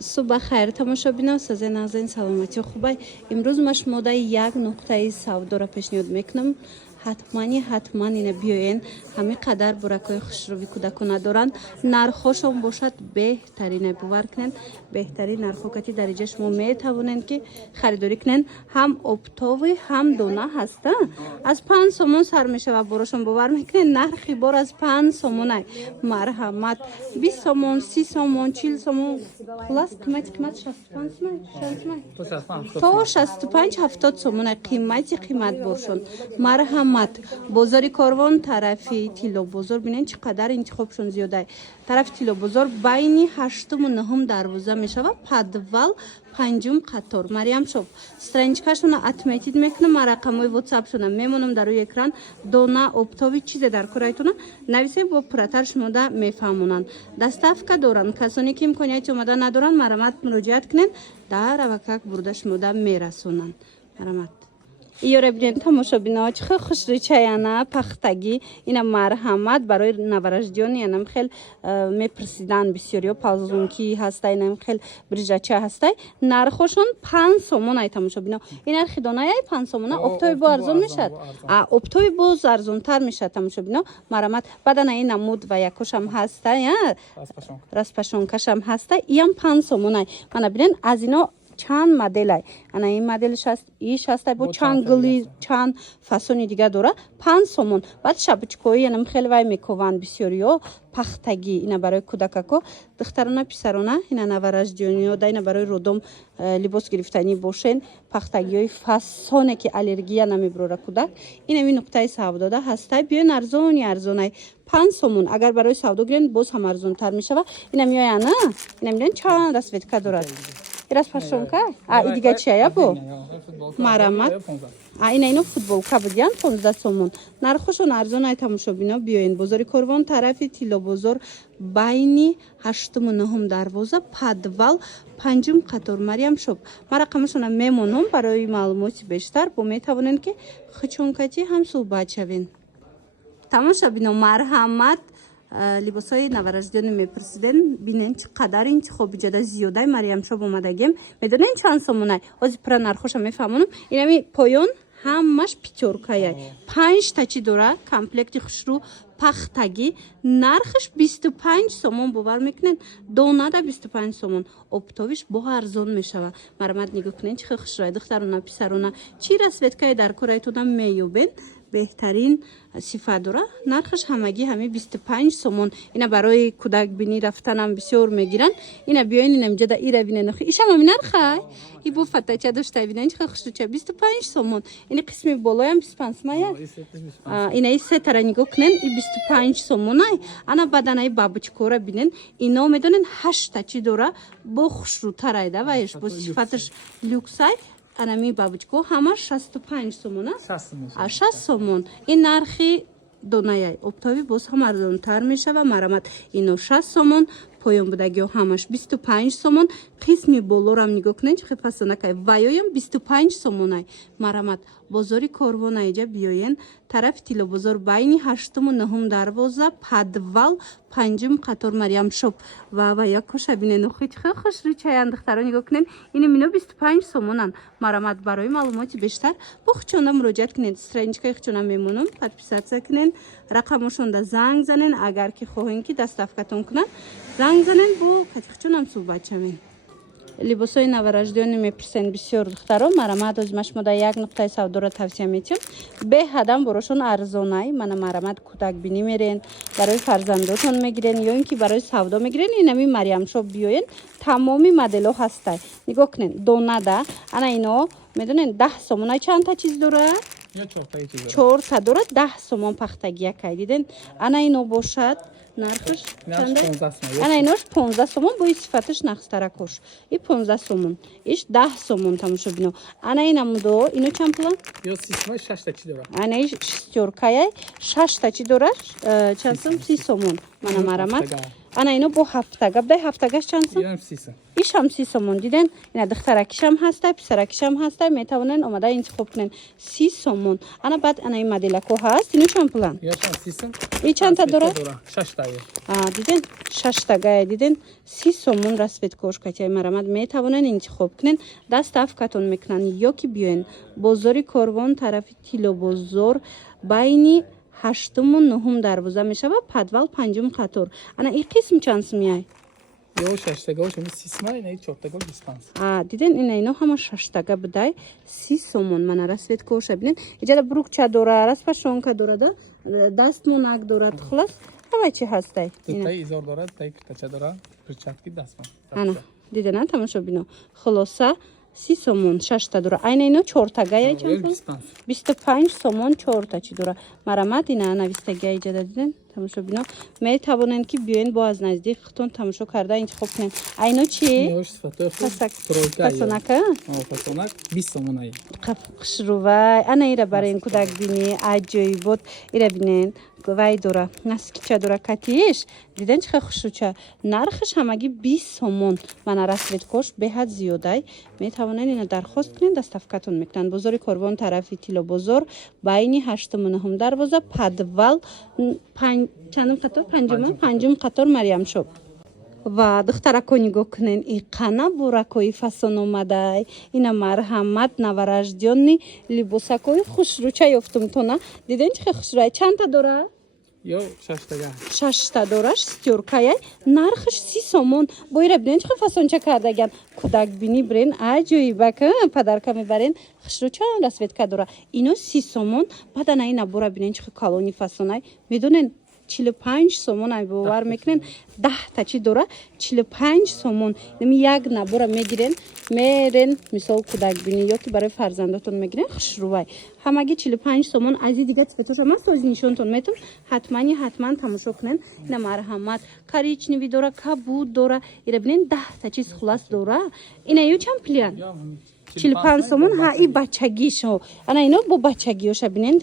صبح خیر تماشابینا سازه نازنین سلامتی خوبه امروز ما شما در یک نقطه سودا را پیشنهاد میکنم حتما اینا بیاین همه قدر برکای خوشروی کودکان دارن نرخشون باشد بهترین باور کنن بهترین نرخوکتی درجه شما میتوانند که خریداری کنن هم اپتاوی هم دونه هستن از 5 سومون سر میشه و براشون باور میکنن نرخی بار از 5 سومون مرحمت 20 سومون 30 سومون 40 سومون خلاص قیمت 65 سومون تا 65 70 سومون قیمت برشون مرحمت بازار کاروان طرفی تیلو بازار ببینید چقدر انتخابشون زیاده طرف تیلو بازار بین 8 و 9 دروازه میشه و پدول پنجم قطار مریم شب استرنجکاشون اتمیتید میکنم رقمای واتساپ شون میمونم در روی اکران دونه اپتاوی چیز در کارایتون نویسه با پراتر شما ده میفهمونن دستافکا دارن کسانی که امکانیت اومده ندارن مرامت مراجعت کنن در روکک برده شما ده میرسونن مرامت ایاره بینید تماشابینا چه خوش ریچایانه پختگی اینا مرحمت برای نورجدیان اینم خیلی میپرسیدن بسیاری پازونکی هسته اینم خیلی بریجچه هسته نرخشون 5 سومون ای تماشابینا این نرخ دانه ای 5 سومون اپتوی با ارزون میشد اپتوی باز ارزون تر میشد تماشابینا مرحمت بدن این نمود و یکوش هم هسته یا رسپشونکش هم هسته این 5 سومون ای من ببینید از اینا چند مدل ای انا این مدلش هست ایش هست با چند گلی چند فسونی دیگه داره 5 سومون بعد شبچکویی اینم خیلی وای میکوون بسیاریو پختگی اینا برای کودککو دخترانه پسرانه اینا نورجدیونیو دا اینا برای رودم لباس گرفتنی باشین پختگیای فسونه که الرژی نمیبره کودک اینا می نقطه سودا ده هسته بیاین ارزونه 5 سومون اگر برای سودا گیرین باز هم ارزون تر میشه و اینا میای نه اینا میگن چند رسویتکا داره Teraz paszonka? A i دیگه چیه بو؟ مرمت. اینا فوتبالکا بودن 15 سومون. نرخشون ارزون ای تماشابینا بیاین بازار کاروان طرفی تیلا بازار بین 8 و 9 دروازه پدول پنجم قطار مریم شب. ما رقمشون میمونم برای معلومات بیشتر با میتوانین که خچونکتی هم صحبت شوین. تماشابینا مرحمت لباسای نورجدیان میپرسیدن ببینین چقدر انتخاب جدا زیاده مریم شب اومدگیم میدونین چند سومونه از پر نرخش میفهمونم اینمی پایون همش پیتورکایه 5 تا چی داره کامپلکت خوشرو پختگی نرخش 25 سومون باور میکنین دونه ده 25 سومون اپتاویش با ارزون میشوه مرمت نگاه کنین چه خوشرای دخترونه پسرونه چی رسویتکای در کورایتون میوبین بهترین صفت داره نرخش همگی همه 25 سومون اینا برای کودک بینی رفتن هم بسیار میگیرن اینا بیاین اینم جدا ایرا بینن نخی ایشم همین نرخه ای بو فتاچه داشته بینن چه خوش چه 25 سومون این قسمی بالای هم 25 سومه اینا ای سه تا نگاه کنن ای 25 سومونه انا بدنای بابچکورا بینن اینا میدونن 8 تا چی داره با خوشروتر ایده و ایش با صفتش لوکسای انمی بابچکو همه 65 سومون است 60 سومون این نرخی دونایی اپتاوی باز هم ارزان تر میشه و مرمت اینو 60 سومون پایان بودگی همش 25 سومون قسمی بالا رو هم نگاه کنین چه پسنده که وایایم 25 سومونای مرمت بازاری کاروان اینجا بیاین طرف تیلو بازار بین 8 و 9 دروازه پدول پنجم قطار مریم شب و یک کوشه بینین خیلی خوش ری چای اندختران نگاه کنین این مینو 25 سومونن مرمت برای معلوماتی بیشتر با خودشون مراجعت کنین استرنج که خودشون میمونم تدپیسات کنین رقمشون ده زنگ زنین اگر که خواهین که دستافکتون کنن زنگ زنین بو خودشون هم صحبت شوین لباسای نورجدیان میپرسن بسیار دختران مرمت از مشموده یک نقطه سودا را توصیه میتیم به هدم براشون ارزانه من مرمت کودک بینی میرین برای فرزنداتون میگیرین یا اینکه برای سودا میگیرین اینمی مریم شب بیاین تمامی مدل ها هسته نگاه کنین دونه ده انا اینا میدونین 10 سومون چند تا چیز داره 4 تا داره 10 سومون پختگی یکی دیدین انا اینو باشد نرخش چنده؟ انا ایناش 15 سومون با این صفتش نقصترکش این 15 سومون ایش 10 سومون تماشا بینو انا اینم دو اینو چند پلان؟ یا سیستمای 6 تا چی داره؟ انا ایش شستورکایه 6 تا چی داره؟ چند سوم؟ 30 سومون من مرمت ана ино бо ҳафтага бдай ҳафтагаш чанд сом Ям 30 сом. ишам 30 сомон диден ина духтаракишам ҳаста писаракишам ҳаста метавонен омада интихоб кунен 30 сомон ана баъд ана ин моделако ҳаст ино чанд пулан Яшам 30 сом. и чанда дорад 6 та. диден 6 тагая диден 30 сомон расветкош катяй марамад метавонен интихоб кунен даставкатон мекунан ё ки биёен бозори Корвон тарафи Тило бозор байни 8-му 9-ум дарвоза мешава падвал 5-ум қатор ана ин қисм чанд сом яй Ё 6 та гош 30 сом, ина 4 та гош 25. диден ина ино ҳама 6 тага будай 30 сомон мана расветкоша бинен иҷада бурукча дора распашонка дорада дастмонак дорад хулас ҳава чи ҳастай Тай изор дорад, тай кутача дора, перчатки дастмон. ана дидена тамошо бино хулоса 30 сомон 6 та дора айна ино 4 тага яй чанд сом 25 сомон 4 та чи дора марамад ина навистагия иҷада диден тамошо бино метавонен ки биёен бо аз наздик хутон тамошо карда интихоб кунен айно чи Ё сифато фасонака фасонак 20 сомон ай. қафқшрувай ана ира барен кудак бини аҷоибот ира бинен вай дора наскича дора катиш диден чихе хушруча нархш ҳамаги 20 сомон мана расветкош беҳад зиёдай метавонен ина дархост кунен даставкатон мекунанд бозори Корвон тарафи Тило бозор байни 8-му 9-ум дарвоза падвал чандум қатор панҷум қатор Марьямшоб ва духтарако нигоҳ кунен и қана буракои фасон омадай ина марҳамат навараждёни либосакои хушруча ёфтум тона диден чихе хушрӯй чанда дора Ё 6 тага. 6 та дора шестёркаяй нархш 30 сомон бо ира бинен чихе фасонча кардаган кудак бини брен аҷоибака падарка мебарен хушруча расветка дора ино 30 сомон баъд ана ина бора бинен чихе калони фасонай медонен 45 сомон ай бовар мекунен 10 та чи дора 45 сомон нами як набора мегирен мерен мисол кудак бини ё ки барои фарзандатон мегирен хушрувай ҳамаги 45 сомон ази дига цветоша ман сози нишонтон метум ҳатман тамошо кунен ина марҳамат коричневи дора кабуд дора ира бинен 10 та чиз хулас дора ина ё чанд пулиян 45 сомон ҳа и бачагишо ана ино бо бачагиёша бинен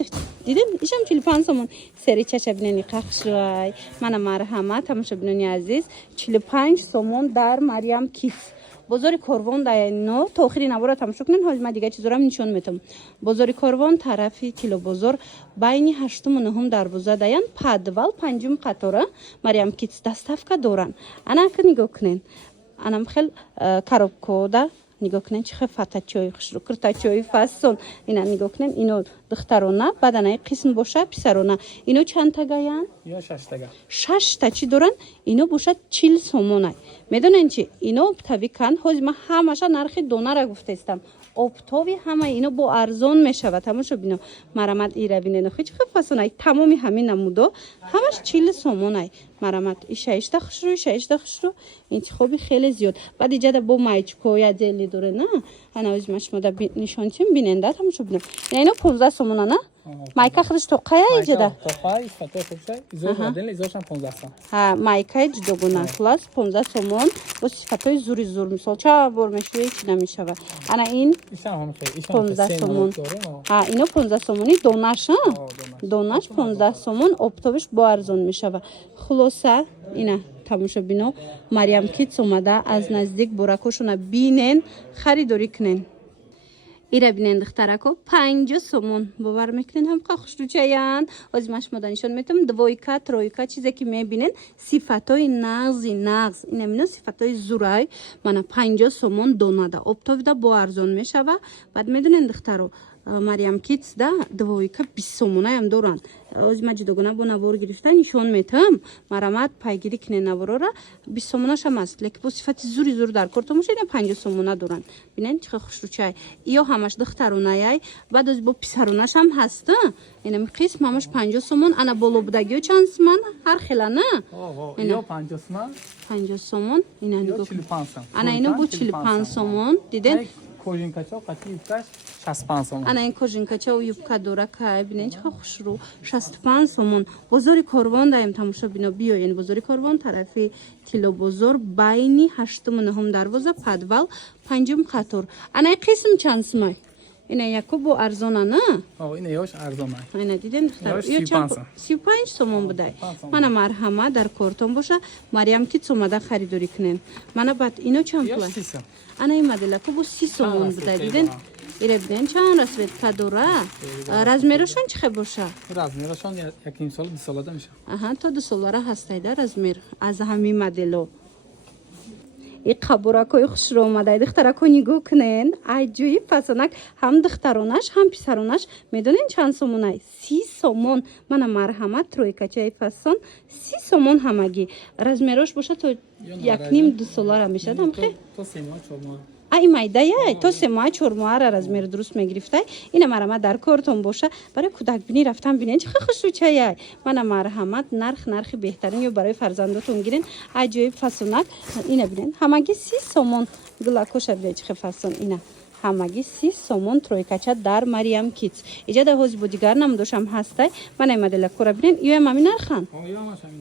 диден ишам 45 сомон серичаша бинени қахшрай мана марҳамат тамошо бинони азиз 45 сомон дар Марьям Kids бозори Корвон даяно то охири набора тамошо кунен ҳоз ма дига чизорам нишон метам бозори Корвон тарафи Тило бозор байни 8-му 9-ум дарвоза даян падвал 5-ум қатора Марьям Kids даставка доран ана ка нигоҳ кунен анам хел коробкода нигоҳ кунен чихе фатачои хушру киртачои фасон ина нигоҳ кунен ино духтарона баъд анаи қисм боша писарона ино чанд тагаян Ё 6 тага. 6 та чи доран ино бошад 40 сомонай медонен чи ино оптави кан ҳози ма ҳамаша нархи донара гуфтаистам оптови ҳама ино бо арзон мешавад тамошо бино марамад ира бинено хи чихе фасонай тамоми ҳамин намудо ҳамаш 40 сомонай марамад ишаишта хушру интихоби хеле зиёд баъд иҷада бо майчкоя зели доре на ана ози машмода нишонтим биненда тамошо бино ино 15 сомона на майка худаш тоқая иҷада тоқай фато хубшай изор модел изоршам 15 сом ҳа майкаи ҷудогуна хулас 15 сомон бо сифатҳои зури зур мисол ча бор мешавӣ чи намешава ана ин 15 сомон ҳа ино 15 сомони донаш донаш 15 сомон оптовиш бо арзон мешава хулоса ина тамошо бино Марьям Kids омада аз наздик буракошона бинен харидорӣ кунен ира бинен духтарако 50 сомон бовар мекунен ҳамқа хушручаян ози машмода нишон метам двойка тройка чизе ки мебинен сифатҳои нағз ина бино сифатҳои зурай мана 50 сомон донада оптовида бо арзон мешава баъд медонен духтаро Марьям Kids да двойка 20 сомонаям доранд ози ма ҷудогона бо навор гирифта нишон метам марамад пайгирӣ кунен наворора 20 сомонашам аст лекин бо сифати зури зур дар кор тамоша ина 50 сомона доранд бинен чихе хушручай иё ҳамаш духтаронаяй баъд ози бо писаронашам ҳаста инами қисм ҳамаш 50 сомон ана боло будагиё чанд сомон ҳар хела на ё 50 сомон 50 сомон ина нигоҳ ана ино бо 45 сомон диден кожинкача қати юбкаш 65 сомон ана ин кожинкача юбка дора кай бинен чихе хушру 65 сомон бозори Корвон даем тамошо бино биёен бозори Корвон тарафи Тило бозор байни 8-му 9-ум дарвоза падвал 5-ум қатор ана қисм чанд сомай اینا یکو بو ارزانه نه اینه یاش ارزانه اینا دیدین دختر یاش یا 35 سومون بوده من مرحمه در کارتون باشه مریم کیت اومده خریداری کنین من بعد اینو چند پول یاش 30 انا این مدل کو بو 30 سومون بوده دیدین ایره بدین چند رسوت داره رزمیرشون چه باشه رزمیرشون یکیم سال 2 ساله میشه آها تا 2 ساله هسته در رزمیر از همین مدلو ای قبورکای خوش رو اومده دخترکو نگاه کنین عجیب پسنک هم دخترانش هم پسرانش میدونین چند سومونه 30 سومون من مرحمت ترویکچه پسان 30 سومون همگی رزمیرش باشه تو 1.5-2 ساله میشه دم خیلی تو 3 ماه 4 ماه ای مایده تو 3 ماه 4 ماه را رزمیر درست میگرفته این مرحمت در کارتون باشه برای کودک بینی رفتن ببینین چه خوشوچه من مرحمت نرخ بهترین یا برای فرزنداتون گیرین عجیب فسونک اینه ببینین همگی 30 سومون گلاکوش ببینید چه فسون اینه همگی 30 سومون ترویکچه در مریم کیتس اینجا ده حوز بودیگر نمودوشم هسته من این مدل کورا ببینین ایو هم همین نرخن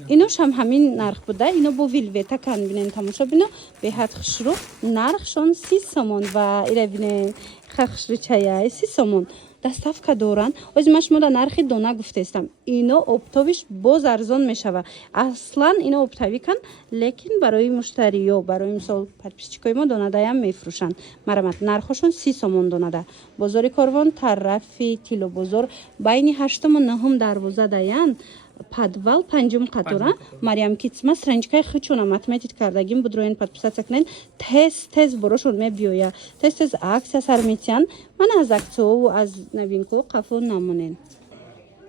اینوش هم همین نرخ بوده اینو با ویلویتا کن ببینین تماشا ببینین به حد خشرو نرخشون 30 سومون و ایره ببینین خشرو چایه 30 سومون دستافکا دوران از مشمول نرخی دونه گفته استم اینو اپتویش باز ارزان میشوه اصلا اینو اپتوی کن لیکن برای مشتری و برای مثال پادپیسچیکای ما دونه دایم میفروشن مرمت نرخشون 30 سومون دونه ده بازار کاروان طرفی کیلو بازار بین 8 و 9 دروازه داین подвал 5 قطوره مریم کیتسما سرنجکای خچونا математик кардагим будроин подписаться کنین تست براشون میبیویا تست عکس سر میتین من از عکسو و از نوینکو قفو نمونین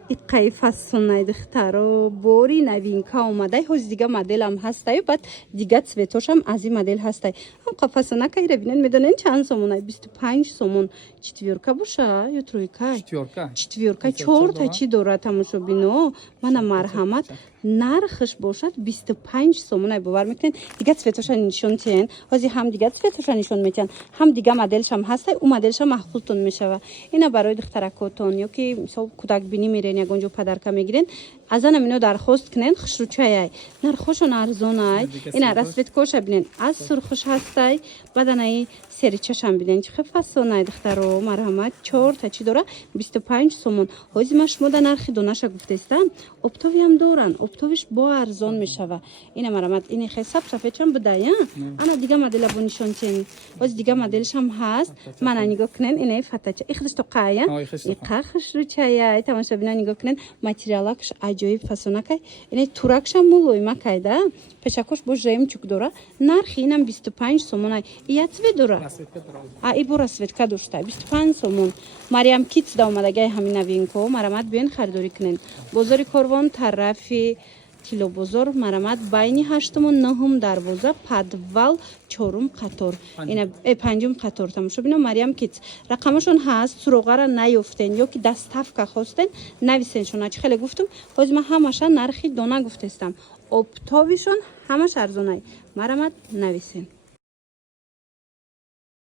این قیفه سنای دخترو بوری نوینکا اومده هوز دیگه مدل هم هسته بعد دیگه سویتوش هم از این مدل هسته هم قفه سنای که ببینین میدونین چند سومونه 25 سومون چتویورکا باشه یا ترویکا چتویورکا 4 تا چی داره تماشا بینو من مرحمت نرخش باشد 25 سومونه باور میکنین دیگه سویتوش نشون تین هازی هم دیگه سویتوش نشون میتین هم دیگه مدلش هم هسته اون مدلش هم محفوظتون میشه اینا برای دخترکاتون یا که مثلا کودک بینی میرین یا گنجو پدرکا میگیرین از انا منو درخواست کنین خشروچای نرخشون ارزانه اینا رسوت کوش ببینین از سرخوش هسته بدنای سری چشم ببینین چه فسونه دخترو مرحمت 4 تا چی داره 25 سومون هازی مشمود نرخ دونش گفته استم اپتوی هم دورن اپتویش با ارزان میشوه اینا مرحمت این حساب صفحه چم بوده یا انا دیگه مدل بو نشون تین باز دیگه مدلش هم هست من نگاه کنین اینا فتاچه اخدش تو قایا اخخش رو چای تماشا ببینین نگاه کنین ماتریالاکش عجیب فسونه که اینا تورکش هم مولوی مکایده پشکوش با جیم چوک داره نرخ اینم 25 سومونه یاتوی داره ای بو رسوت داشته 25 سومون مریم کیتس دا اومده همین نوینکو مرمت بیاین خریداری کنین بازار کاروان طرفی کیلو بازار مرمت بین 8 و 9 دروازه подвал 4 قطار اینا 5 قطار تماشا ببینم مریم کیتس رقمشون هست سروغه را نیافتین یا که دستافکا خواستین نویسین شون خیلی گفتم باز من همش نرخی دونه گفتم اپتاویشون همش ارزانه مرمت نویسین